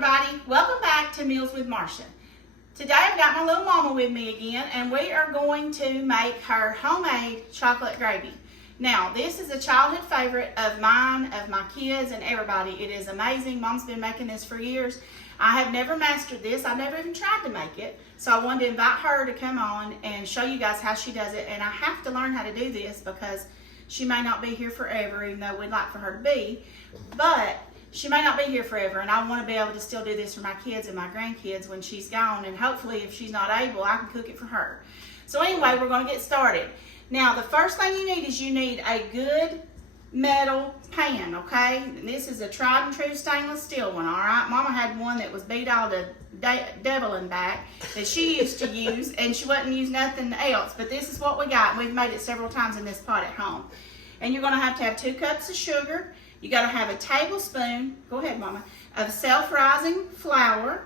everybody, welcome back to Meals with Marcia. Today I've got my little mama with me again, and we are going to make her homemade chocolate gravy. Now, this is a childhood favorite of mine, of my kids, and everybody. It is amazing. Mom's been making this for years. I have never mastered this. I've never even tried to make it. So I wanted to invite her to come on and show you guys how she does it. And I have to learn how to do this because she may not be here forever, even though we'd like for her to be. But she may not be here forever, and I want to be able to still do this for my kids and my grandkids when she's gone. And hopefully, if she's not able, I can cook it for her. So anyway, we're going to get started. Now, the first thing you need is you need a good metal pan, okay? And this is a tried and true stainless steel one, all right? Mama had one that was beat all the devil and back that she used to use, and she wouldn't use nothing else. But this is what we got, and we've made it several times in this pot at home. And you're going to have 2 cups of sugar. You got to have a tablespoon, go ahead, Mama, of self-rising flour.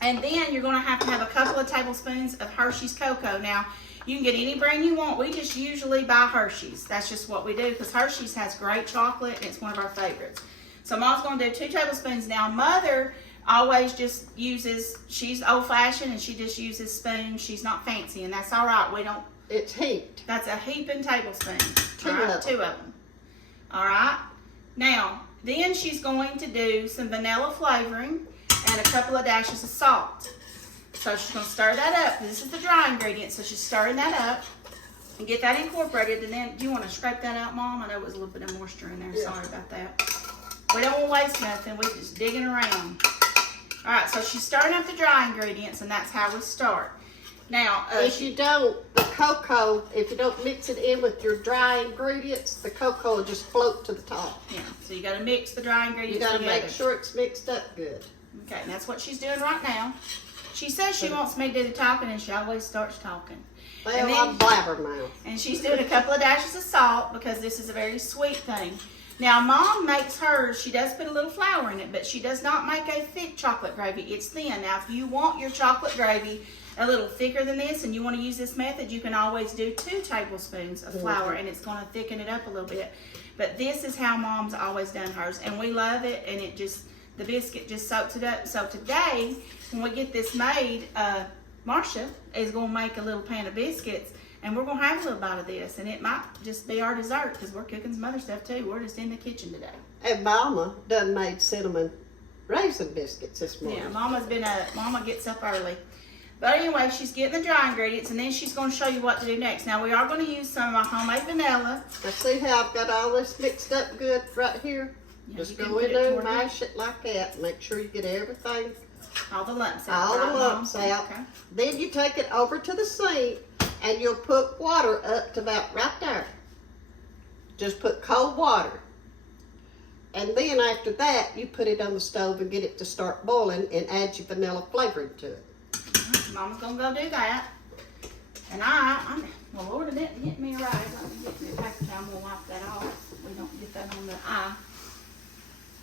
And then you're going to have a couple of tablespoons of Hershey's Coco. Now, you can get any brand you want. We just usually buy Hershey's. That's just what we do because Hershey's has great chocolate and it's one of our favorites. So Mom's going to do 2 tablespoons. Now, Mother always just uses, she's old-fashioned and she just uses spoons. She's not fancy, and that's all right. We don't. It's heaped. That's a heaping tablespoon. 2 all right, of them. 2 of them. All right. Now, then she's going to do some vanilla flavoring and a couple of dashes of salt. So she's going to stir that up. This is the dry ingredient, so she's stirring that up and get that incorporated. And then, do you want to scrape that out, Mom? I know it was a little bit of moisture in there. Yeah. Sorry about that. We don't want to waste nothing. We're just digging around. All right, so she's stirring up the dry ingredients, and that's how we start. Now, if you don't, the cocoa, if you don't mix it in with your dry ingredients, the cocoa will just float to the top. Yeah, so you got to mix the dry ingredients together. You got to make sure it's mixed up good. Okay, and that's what she's doing right now. She says she wants me to do the talking, and she always starts talking. Well, I'm blabbermouth. And she's doing a couple of dashes of salt because this is a very sweet thing. Now, Mom makes hers, she does put a little flour in it, but she does not make a thick chocolate gravy. It's thin. Now, if you want your chocolate gravy a little thicker than this and you want to use this method, you can always do 2 tablespoons of flour, and it's going to thicken it up a little bit. But this is how Mom's always done hers, and we love it, and it just, the biscuit just soaks it up. So today, when we get this made, Marcia is going to make a little pan of biscuits, and we're going to have a little bite of this, and it might just be our dessert because we're cooking some other stuff too. We're just in the kitchen today. And Mama done made cinnamon raisin biscuits this morning. Yeah, Mama gets up early. But anyway, she's getting the dry ingredients, and then she's going to show you what to do next. Now, we are going to use some of my homemade vanilla. Now, see how I've got all this mixed up good right here? Yeah, just go in there and mash it like that. Make sure you get everything. All the lumps out. All the lumps out. Okay. Then you take it over to the sink, and you'll put water up to about right there. Just put cold water. And then after that, you put it on the stove and get it to start boiling and add your vanilla flavoring to it. Mama's gonna go do that. And well, Lord, it didn't hit me right. Let me get me a paper towel. I'm gonna wipe that off. We don't get that on the eye.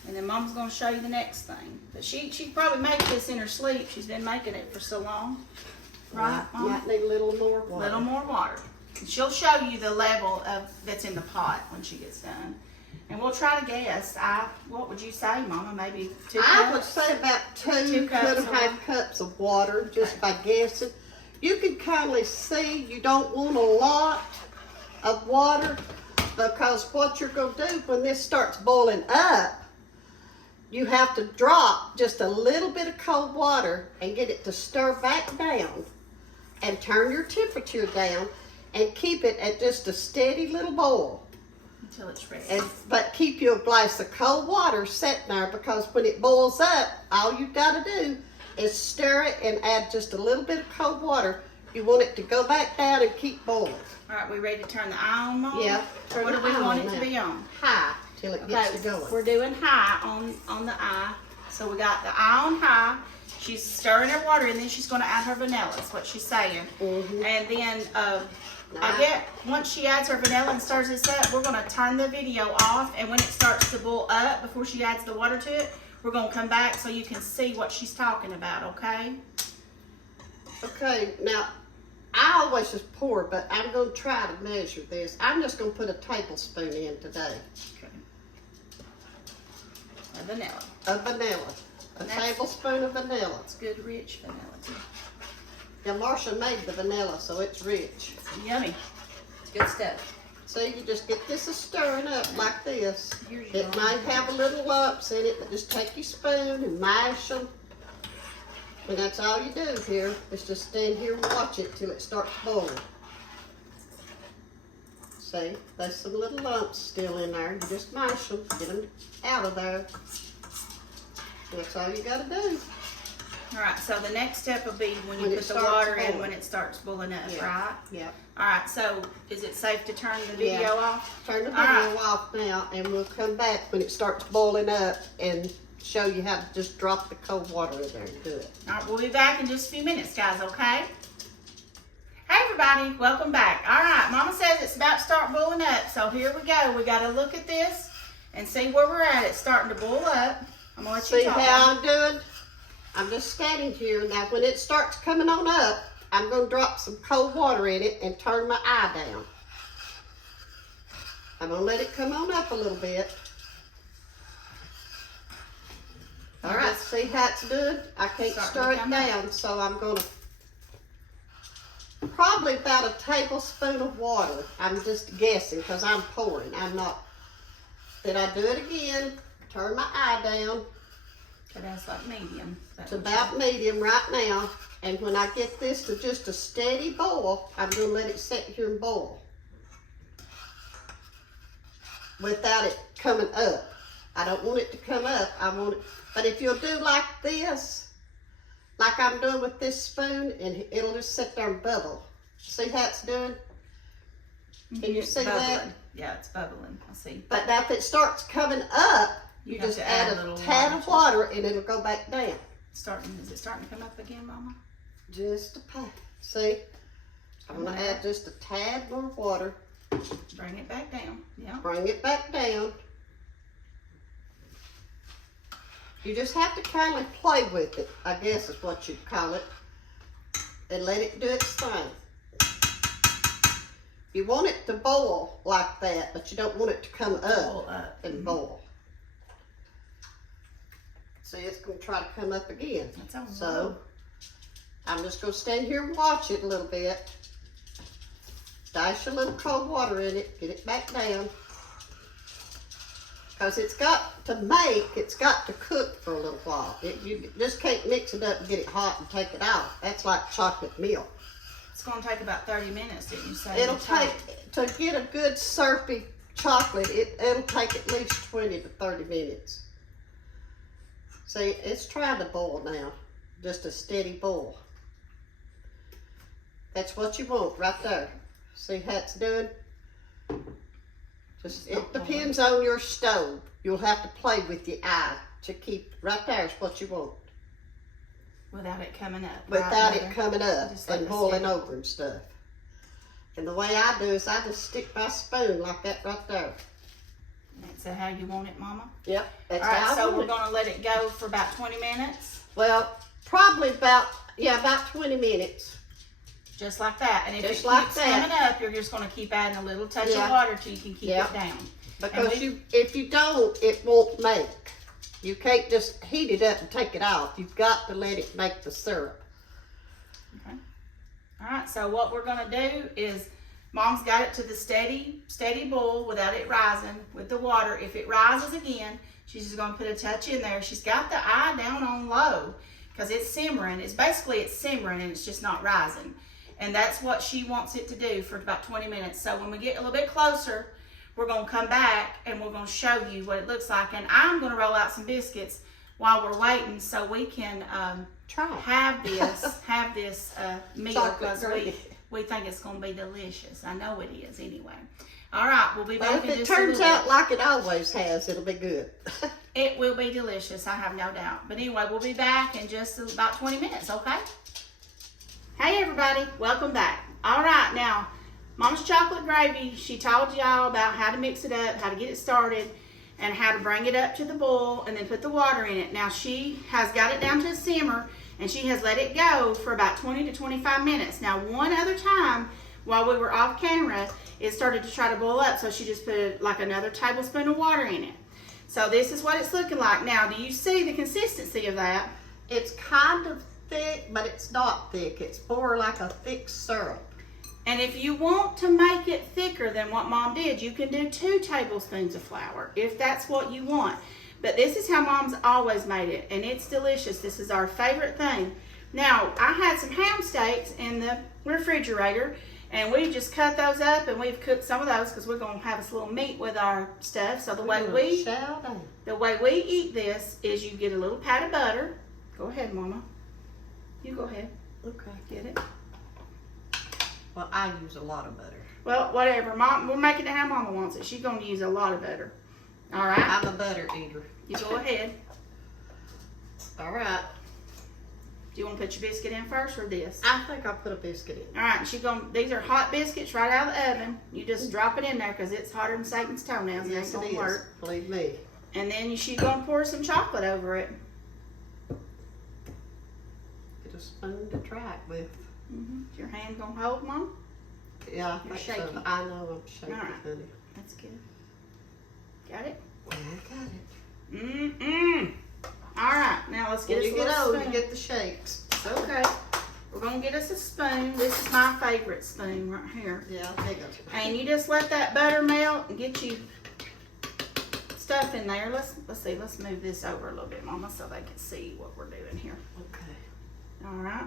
And then Mama's gonna show you the next thing. But she probably made this in her sleep. She's been making it for so long. Right, Mama? Might need a little more water. A little more water. And she'll show you the level that's in the pot when she gets done. And we'll try to guess. What would you say, Mama? Maybe 2 cups? I would say about 2 2.5 cups of water, just by guessing. You can kindly see you don't want a lot of water because what you're going to do when this starts boiling up, you have to drop just a little bit of cold water and get it to stir back down and turn your temperature down and keep it at just a steady little boil. Until it's ready. But keep you a glass of cold water sitting there because when it boils up, all you've got to do is stir it and add just a little bit of cold water. You want it to go back down and keep boiling. All right, we ready to turn the eye on, Mom? Yeah. What do we want it to be on? High till it gets to going. We're doing high on the eye. So we got the eye on high. She's stirring her water, and then she's going to add her vanilla. That's what she's saying. Mm-hmm. And then once she adds her vanilla and stirs this up, we're going to turn the video off. And when it starts to boil up, before she adds the water to it, we're going to come back so you can see what she's talking about, okay? Okay, now, I always just pour, but I'm going to try to measure this. I'm just going to put a tablespoon in today. Okay. Of vanilla. Of vanilla. A tablespoon of vanilla. It's good, rich vanilla too. Yeah, Marcia made the vanilla, so it's rich. It's yummy. It's good stuff. So you just get this a stirring up like this. Here's It might have a little lumps in it, but just take your spoon and mash them. And that's all you do here, is just stand here and watch it till it starts boiling. See, there's some little lumps still in there. You just mash them, get them out of there. That's all you gotta do. All right, so the next step will be when you put the water in when it starts boiling up, right? Yeah. All right, so is it safe to turn the video off? Turn the video off now, and we'll come back when it starts boiling up and show you how to just drop the cold water in there and do it. All right, we'll be back in just a few minutes, guys, okay? Hey, everybody, welcome back. All right, Mama says it's about to start boiling up, so here we go. We got to look at this and see where we're at. It's starting to boil up. I'm going to let you talk. See how I'm doing? I'm just standing here. Now, when it starts coming on up, I'm going to drop some cold water in it and turn my eye down. I'm going to let it come on up a little bit. All right, see how it's doing? I can't stir it down, so I'm going to probably about a tablespoon of water. I'm just guessing because I'm pouring. I'm not. Then I do it again, turn my eye down. So that's like medium. It's about medium right now. And when I get this to just a steady boil, I'm going to let it sit here and boil without it coming up. I don't want it to come up. I want it, but if you'll do like this, like I'm doing with this spoon, and it'll just sit there and bubble. See how it's doing? Can you see that? Yeah, it's bubbling. I see. But now if it starts coming up, you just add a tad of water and it'll go back down. Is it starting to come up again, Mama? Just a pat. See? I'm going to add just a tad more water. Bring it back down. Yeah. Bring it back down. You just have to kind of play with it, I guess is what you'd call it, and let it do its thing. You want it to boil like that, but you don't want it to come up and boil. See, it's going to try to come up again. So, I'm just going to stand here and watch it a little bit. Dash a little cold water in it, get it back down. Because it's got to cook for a little while. You just can't mix it up and get it hot and take it out. That's like chocolate milk. It's going to take about 30 minutes, didn't you say? It'll take, to get a good syrupy chocolate, it'll take at least 20 to 30 minutes. See, it's trying to boil now. Just a steady boil. That's what you want right there. See how it's doing? It depends on your stove. You'll have to play with your eye to keep, right there is what you want. Without it coming up. Without it coming up and boiling over and stuff. And the way I do is I just stick my spoon like that right there. That's how you want it, Mama? Yep. That's all right, how so we're going to let it go for about 20 minutes? Well, probably about 20 minutes. Just like that. And if just it like keeps coming up, you're just going to keep adding a little touch of water till you can keep it down. Because if you don't, it won't make. You can't just heat it up and take it off. You've got to let it make the syrup. Okay. All right, so what we're going to do is, Mom's got it to the steady boil without it rising with the water. If it rises again, she's just going to put a touch in there. She's got the eye down on low because it's simmering. It's simmering and it's just not rising. And that's what she wants it to do for about 20 minutes. So when we get a little bit closer, we're going to come back and we're going to show you what it looks like. And I'm going to roll out some biscuits while we're waiting so we can have this meal because we think it's going to be delicious. I know it is anyway. All right, we'll be back in just a little bit. If it turns out like it always has, it'll be good. It will be delicious, I have no doubt. But anyway, we'll be back in just about 20 minutes, okay? Hey everybody, welcome back. All right, now, Mama's chocolate gravy, she told y'all about how to mix it up, how to get it started, and how to bring it up to the boil and then put the water in it. Now, she has got it down to a simmer, and she has let it go for about 20 to 25 minutes. Now, one other time, while we were off camera, it started to try to boil up, so she just put like another tablespoon of water in it. So this is what it's looking like. Now, do you see the consistency of that? It's kind of thick, but it's not thick. It's more like a thick syrup. And if you want to make it thicker than what Mom did, you can do 2 tablespoons of flour if that's what you want. But this is how Mom's always made it, and it's delicious. This is our favorite thing. Now, I had some ham steaks in the refrigerator, and we just cut those up, and we've cooked some of those because we're going to have us a little meat with our stuff. So the way we eat this is you get a little pat of butter. Go ahead, Mama. You go ahead. Okay. Get it? Well, I use a lot of butter. Well, whatever. Mom, we're making it how Mama wants it. She's going to use a lot of butter. All right? I'm a butter eater. You go ahead. All right. Do you want to put your biscuit in first or this? I think I'll put a biscuit in. All right. These are hot biscuits right out of the oven. You just drop it in there because it's hotter than Satan's toenails. Yes, it ain't it going to is. work. Believe me. And then she's going to pour some chocolate over it. Get a spoon to try it with. Is your hand going to hold, Mom? Yeah, You're I think shaky. so. I know I'm shaky, All right. honey. That's good. Got it? I got it. Mm-mm. All right. Now let's get When us you a get little old, spoon. you get the shakes. Okay. We're going to get us a spoon. This is my favorite spoon right here. Yeah, I think it's And you just let that butter melt and get you stuff in there. Let's see. Let's move this over a little bit, Mama, so they can see what we're doing here. okay. All right.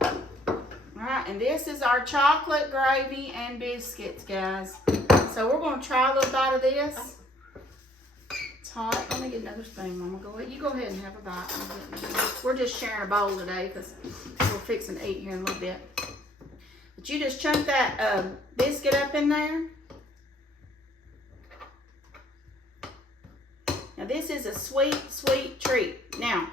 All right, and this is our chocolate gravy and biscuits, guys. So we're going to try a little bite of this. It's hot. Let me get another spoon, Mama. Go ahead. You go ahead and have a bite. We're just sharing a bowl today because we're fixing to eat here in a little bit. But you just chunk that biscuit up in there. Now this is a sweet, sweet treat. Now,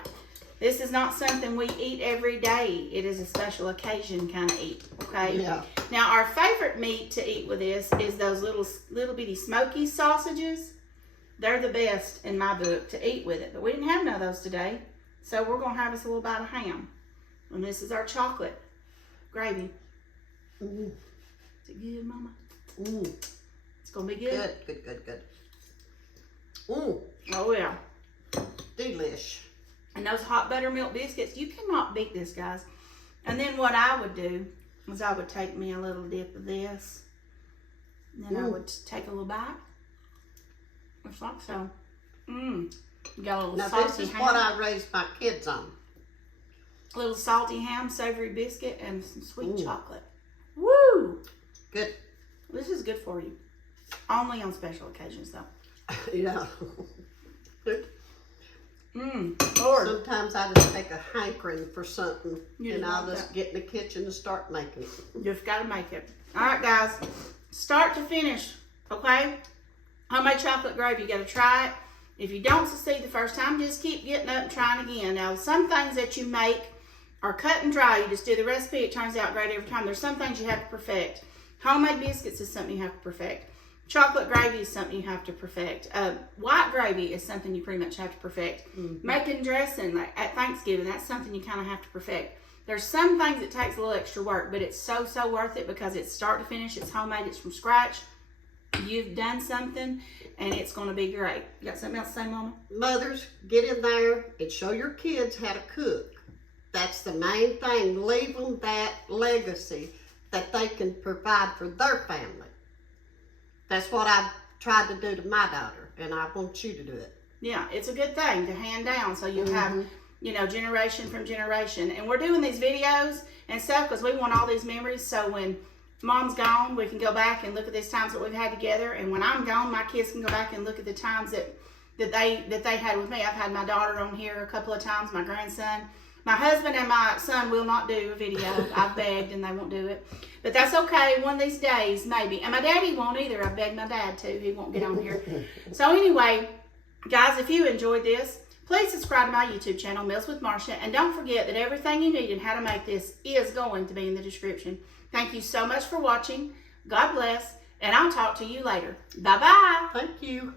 this is not something we eat every day. It is a special occasion kind of eat, okay? Yeah. Now, our favorite meat to eat with this is those little bitty smoky sausages. They're the best in my book to eat with it. But we didn't have none of those today. So we're going to have us a little bite of ham. And this is our chocolate gravy. Mm. Is it good, Mama? Mm. It's going to be good. Good. Mm. Oh, yeah. Delish. And those hot buttermilk biscuits, you cannot beat this, guys. And then what I would do is I would take me a little dip of this. And then I would take a little bite. Just like so. You got a little Now salty this is ham. what I raised my kids on. A little salty ham, savory biscuit, and some sweet chocolate. Woo! Good. This is good for you. Only on special occasions, though. Yeah. Good. Lord. Sometimes I just take a hankering for something You and just I'll want just that. get in the kitchen and start making it. You've got to make it. All right, guys. Start to finish, okay? Homemade chocolate gravy. You got to try it. If you don't succeed the first time, just keep getting up and trying again. Now, some things that you make are cut and dry. You just do the recipe. It turns out great every time. There's some things you have to perfect. Homemade biscuits is something you have to perfect. Chocolate gravy is something you have to perfect. White gravy is something you pretty much have to perfect. Making dressing like at Thanksgiving, that's something you kind of have to perfect. There's some things that takes a little extra work, but it's so worth it because it's start to finish. It's homemade. It's from scratch. You've done something, and it's going to be great. You got something else to say, Mama? Mothers, get in there and show your kids how to cook. That's the main thing. Leave them that legacy that they can provide for their family. That's what I've tried to do to my daughter, and I want you to do it. Yeah, it's a good thing to hand down so you have, you know, generation from generation. And we're doing these videos and stuff because we want all these memories. So when Mom's gone, we can go back and look at these times that we've had together. And when I'm gone, my kids can go back and look at the times that they had with me. I've had my daughter on here a couple of times, my grandson. My husband and my son will not do a video. I've begged and they won't do it. But that's okay. One of these days, maybe. And my daddy won't either. I've begged my dad too. He won't get on here. So anyway, guys, if you enjoyed this, please subscribe to my YouTube channel, Meals with Marsha. And don't forget that everything you need and how to make this is going to be in the description. Thank you so much for watching. God bless. And I'll talk to you later. Bye-bye. Thank you.